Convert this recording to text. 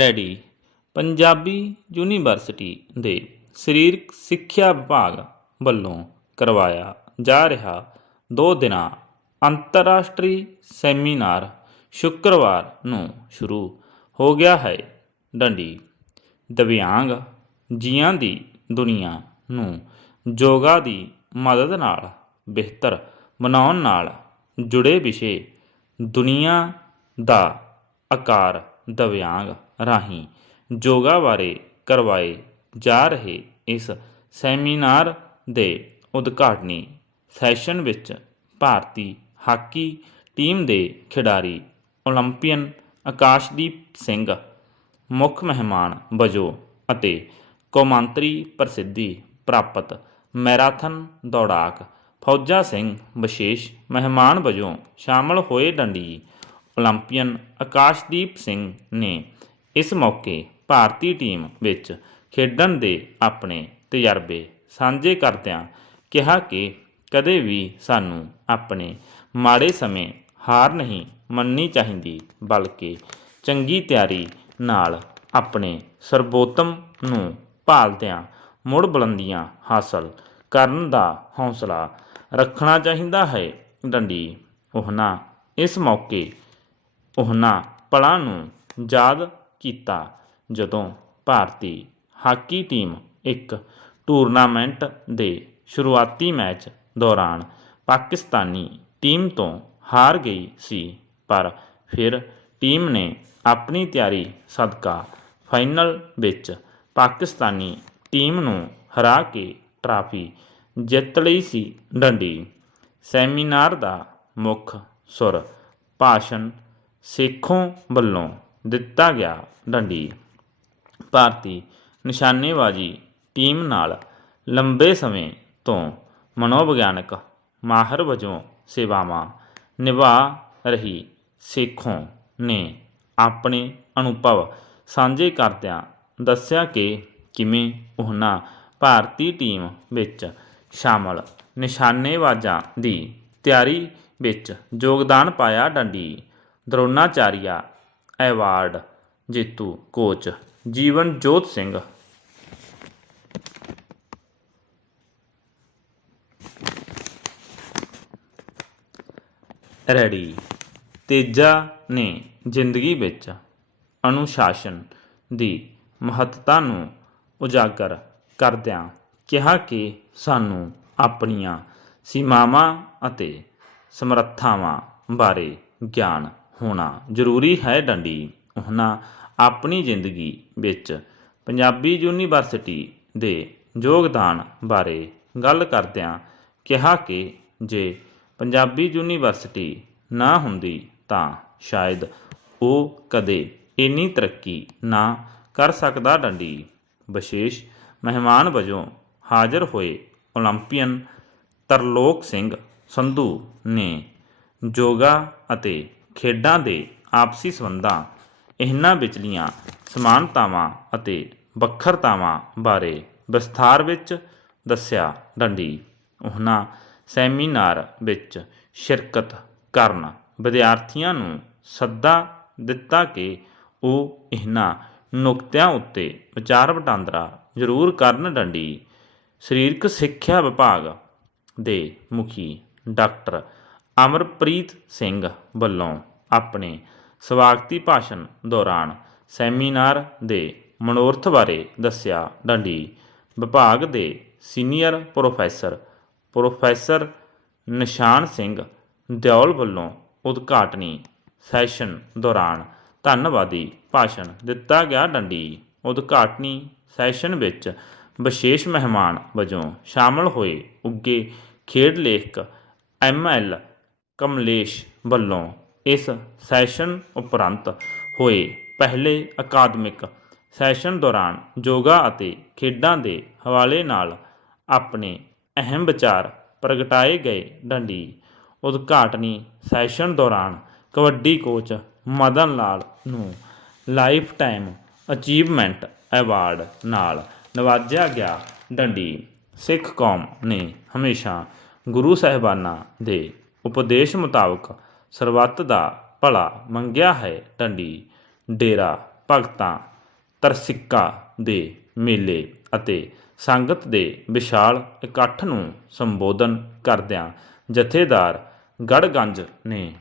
Ready. Punjabi university ਦੇ ਸਰੀਰਕ ਸਿੱਖਿਆ ਵਿਭਾਗ ਵੱਲੋਂ ਕਰਵਾਇਆ ਜਾ ਰਿਹਾ ਦੋ ਦਿਨਾਂ ਅੰਤਰਰਾਸ਼ਟਰੀ ਸੈਮੀਨਾਰ ਸ਼ੁੱਕਰਵਾਰ ਨੂੰ ਸ਼ੁਰੂ ਹੋ ਗਿਆ ਹੈ। ਡੰਡੀ ਦਿਵਿਆਂਗ ਜੀਆਂ ਦੀ ਦੁਨੀਆ ਨੂੰ ਯੋਗਾ ਦੀ ਮਦਦ ਨਾਲ ਬਿਹਤਰ ਬਣਾਉਣ ਨਾਲ ਜੁੜੇ ਵਿਸ਼ੇ ਦੁਨੀਆ ਦਾ ਆਕਾਰ ਦਿਵਿਆਂਗ ਰਾਹੀਂ ਯੋਗਾ ਬਾਰੇ ਕਰਵਾਏ ਜਾ ਰਹੇ ਇਸ ਸੈਮੀਨਾਰ ਦੇ ਉਦਘਾਟਨੀ ਸੈਸ਼ਨ ਵਿੱਚ ਭਾਰਤੀ ਹਾਕੀ ਟੀਮ ਦੇ ਖਿਡਾਰੀ ਓਲੰਪੀਅਨ ਆਕਾਸ਼ਦੀਪ ਸਿੰਘ, ਮੁੱਖ ਮਹਿਮਾਨ ਵਜੋਂ ਅਤੇ ਕੌਮਾਂਤਰੀ ਪ੍ਰਸਿੱਧੀ ਪ੍ਰਾਪਤ ਮੈਰਾਥਨ ਦੌੜਾਕ ਫੌਜਾ ਸਿੰਘ ਵਿਸ਼ੇਸ਼ ਮਹਿਮਾਨ ਵਜੋਂ ਸ਼ਾਮਲ ਹੋਏ ਡੰਡੀ ਓਲੰਪੀਅਨ ਆਕਾਸ਼ਦੀਪ ਸਿੰਘ ਨੇ ਇਸ ਮੌਕੇ ਭਾਰਤੀ ਟੀਮ ਵਿੱਚ ਖੇਡਣ ਦੇ ਆਪਣੇ ਤਜਰਬੇ ਸਾਂਝੇ ਕਰਦਿਆਂ ਕਿਹਾ ਕਿ ਕਦੇ ਵੀ ਸਾਨੂੰ ਆਪਣੇ ਮਾੜੇ ਸਮੇਂ ਹਾਰ ਨਹੀਂ ਮੰਨਣੀ ਚਾਹੀਦੀ, ਬਲਕਿ ਚੰਗੀ ਤਿਆਰੀ ਨਾਲ ਆਪਣੇ ਸਰਬੋਤਮ ਨੂੰ ਭਾਲਦਿਆਂ ਮੁੜ ਬੁਲੰਦੀਆਂ ਹਾਸਲ ਕਰਨ ਦਾ ਹੌਸਲਾ ਰੱਖਣਾ ਚਾਹੀਦਾ ਹੈ। ਡੰਡੀ ਉਹਨਾਂ ਇਸ ਮੌਕੇ ਉਹਨਾਂ ਪਲਾਂ ਨੂੰ ਯਾਦ ਕੀਤਾ। ਜਦੋਂ ਭਾਰਤੀ ਹਾਕੀ ਟੀਮ ਇੱਕ ਟੂਰਨਾਮੈਂਟ ਦੇ ਸ਼ੁਰੂਆਤੀ ਮੈਚ ਦੌਰਾਨ ਪਾਕਿਸਤਾਨੀ ਟੀਮ ਤੋਂ ਹਾਰ ਗਈ ਸੀ, ਪਰ ਫਿਰ ਟੀਮ ਨੇ ਆਪਣੀ ਤਿਆਰੀ ਸਦਕਾ ਫਾਈਨਲ ਵਿੱਚ ਪਾਕਿਸਤਾਨੀ ਟੀਮ ਨੂੰ ਹਰਾ ਕੇ ਟਰਾਫੀ ਜਿੱਤ ਲਈ ਸੀ ਡੰਡੀ। ਸੈਮੀਨਾਰ ਦਾ ਮੁੱਖ ਸੁਰ ਭਾਸ਼ਣ ਸੇਖੋਂ ਵੱਲੋਂ ਦਿੱਤਾ ਗਿਆ ਡੰਡੀ। ਭਾਰਤੀ ਨਿਸ਼ਾਨੇਬਾਜ਼ੀ ਟੀਮ ਨਾਲ ਲੰਬੇ ਸਮੇਂ ਤੋਂ ਮਨੋਵਿਗਿਆਨਕ ਮਾਹਰ ਵਜੋਂ ਸੇਵਾਵਾਂ ਨਿਭਾ ਰਹੀ ਸੇਖੋਂ ਨੇ ਆਪਣੇ ਅਨੁਭਵ ਸਾਂਝੇ ਕਰਦਿਆਂ ਦੱਸਿਆ ਕਿ ਕਿਵੇਂ ਉਹਨਾਂ ਭਾਰਤੀ ਟੀਮ ਵਿੱਚ ਸ਼ਾਮਲ ਨਿਸ਼ਾਨੇਬਾਜ਼ਾਂ ਦੀ ਤਿਆਰੀ ਵਿੱਚ ਯੋਗਦਾਨ ਪਾਇਆ ਡੰਡੀ। ਦਰੋਨਾਚਾਰੀਆ ਐਵਾਰਡ, ਜੇਤੂ, ਕੋਚ, ਜੀਵਨ ਜੋਤ ਸਿੰਘ। ਰੈਡੀ। ਤੇਜਾ ਨੇ ਜ਼ਿੰਦਗੀ ਵਿੱਚ ਅਨੁਸ਼ਾਸਨ ਦੀ ਮਹੱਤਤਾ ਨੂੰ ਉਜਾਗਰ ਕਰਦਿਆਂ ਕਿਹਾ ਕਿ ਸਾਨੂੰ ਆਪਣੀਆਂ ਸੀਮਾਵਾਂ ਅਤੇ ਸਮਰੱਥਾਵਾਂ ਬਾਰੇ ਗਿਆਨ ਹੋਣਾ ਜ਼ਰੂਰੀ ਹੈ ਡੰਡੀ। ਉਹਨਾਂ ਆਪਣੀ ਜ਼ਿੰਦਗੀ ਵਿੱਚ ਪੰਜਾਬੀ ਯੂਨੀਵਰਸਿਟੀ ਦੇ ਯੋਗਦਾਨ ਬਾਰੇ ਗੱਲ ਕਰਦਿਆਂ ਕਿਹਾ ਕਿ ਜੇ ਪੰਜਾਬੀ ਯੂਨੀਵਰਸਿਟੀ ਨਾ ਹੁੰਦੀ ਤਾਂ ਸ਼ਾਇਦ ਉਹ ਕਦੇ ਇੰਨੀ ਤਰੱਕੀ ਨਾ ਕਰ ਸਕਦਾ ਡੰਡੀ। ਵਿਸ਼ੇਸ਼ ਮਹਿਮਾਨ ਵਜੋਂ ਹਾਜ਼ਰ ਹੋਏ ਓਲੰਪੀਅਨ ਤਰਲੋਕ ਸਿੰਘ ਸੰਧੂ ਨੇ ਯੋਗਾ ਅਤੇ ਖੇਡਾਂ ਦੇ ਆਪਸੀ ਸੰਬੰਧਾਂ, ਇਹਨਾਂ ਵਿਚਲੀਆਂ ਸਮਾਨਤਾਵਾਂ ਅਤੇ ਵੱਖਰਤਾਵਾਂ ਬਾਰੇ ਵਿਸਥਾਰ ਵਿੱਚ ਦੱਸਿਆ ਡੰਡੀ। ਉਹਨਾਂ ਸੈਮੀਨਾਰ ਵਿੱਚ ਸ਼ਿਰਕਤ ਕਰਨ ਵਿਦਿਆਰਥੀਆਂ ਨੂੰ ਸੱਦਾ ਦਿੱਤਾ ਕਿ ਉਹ ਇਹਨਾਂ ਨੁਕਤਿਆਂ ਉੱਤੇ ਵਿਚਾਰ ਵਟਾਂਦਰਾ ਜ਼ਰੂਰ ਕਰਨ ਡੰਡੀ। ਸਰੀਰਕ ਸਿੱਖਿਆ ਵਿਭਾਗ ਦੇ ਮੁਖੀ ਡਾਕਟਰ ਅਮਰਪ੍ਰੀਤ ਸਿੰਘ ਵੱਲੋਂ ਆਪਣੇ ਸਵਾਗਤੀ ਭਾਸ਼ਣ ਦੌਰਾਨ ਸੈਮੀਨਾਰ ਦੇ ਮਨੋਰਥ ਬਾਰੇ ਦੱਸਿਆ ਡੰਡੀ ਵਿਭਾਗ ਦੇ senior professor professor Nishan Singh Deol ਵੱਲੋਂ ਉਦਘਾਟਨੀ ਸੈਸ਼ਨ ਦੌਰਾਨ ਧੰਨਵਾਦੀ ਭਾਸ਼ਣ ਦਿੱਤਾ ਗਿਆ। ਡੰਡੀ ਉਦਘਾਟਨੀ ਸੈਸ਼ਨ ਵਿੱਚ ਵਿਸ਼ੇਸ਼ ਮਹਿਮਾਨ ਵਜੋਂ ਸ਼ਾਮਲ ਹੋਏ ਉੱਗੇ ਖੇਡ ਲੇਖਕ ਐਮ ਐਲ ਕਮਲੇਸ਼ ਵੱਲੋਂ ਇਸ ਸੈਸ਼ਨ ਉਪਰੰਤ ਹੋਏ ਪਹਿਲੇ ਅਕਾਦਮਿਕ ਸੈਸ਼ਨ ਦੌਰਾਨ ਯੋਗਾ ਅਤੇ ਖੇਡਾਂ ਦੇ ਹਵਾਲੇ ਨਾਲ ਆਪਣੇ ਅਹਿਮ ਵਿਚਾਰ ਪ੍ਰਗਟਾਏ ਗਏ। ਡੰਡੀ ਉਦਘਾਟਨੀ ਸੈਸ਼ਨ ਦੌਰਾਨ ਕਬੱਡੀ ਕੋਚ ਮਦਨ ਲਾਲ ਨੂੰ ਲਾਈਫ ਟਾਈਮ ਅਚੀਵਮੈਂਟ ਐਵਾਰਡ ਨਾਲ ਨਵਾਜਿਆ ਗਿਆ। ਡੰਡੀ ਸਿੱਖ ਕੌਮ ਨੇ ਹਮੇਸ਼ਾ ਗੁਰੂ ਸਾਹਿਬਾਨਾਂ ਦੇ ਉਪਦੇਸ਼ ਮੁਤਾਬਕ ਸਰਬੱਤ ਦਾ ਭਲਾ ਮੰਗਿਆ ਹੈ ਟੰਡੀ, ਡੇਰਾ, ਭਗਤਾਂ, ਤਰਸਿੱਕਾ ਦੇ ਮੇਲੇ ਅਤੇ ਸੰਗਤ ਦੇ ਵਿਸ਼ਾਲ ਇਕੱਠ ਨੂੰ ਸੰਬੋਧਨ ਕਰਦਿਆਂ ਜਥੇਦਾਰ ਗੜਗੰਜ ਨੇ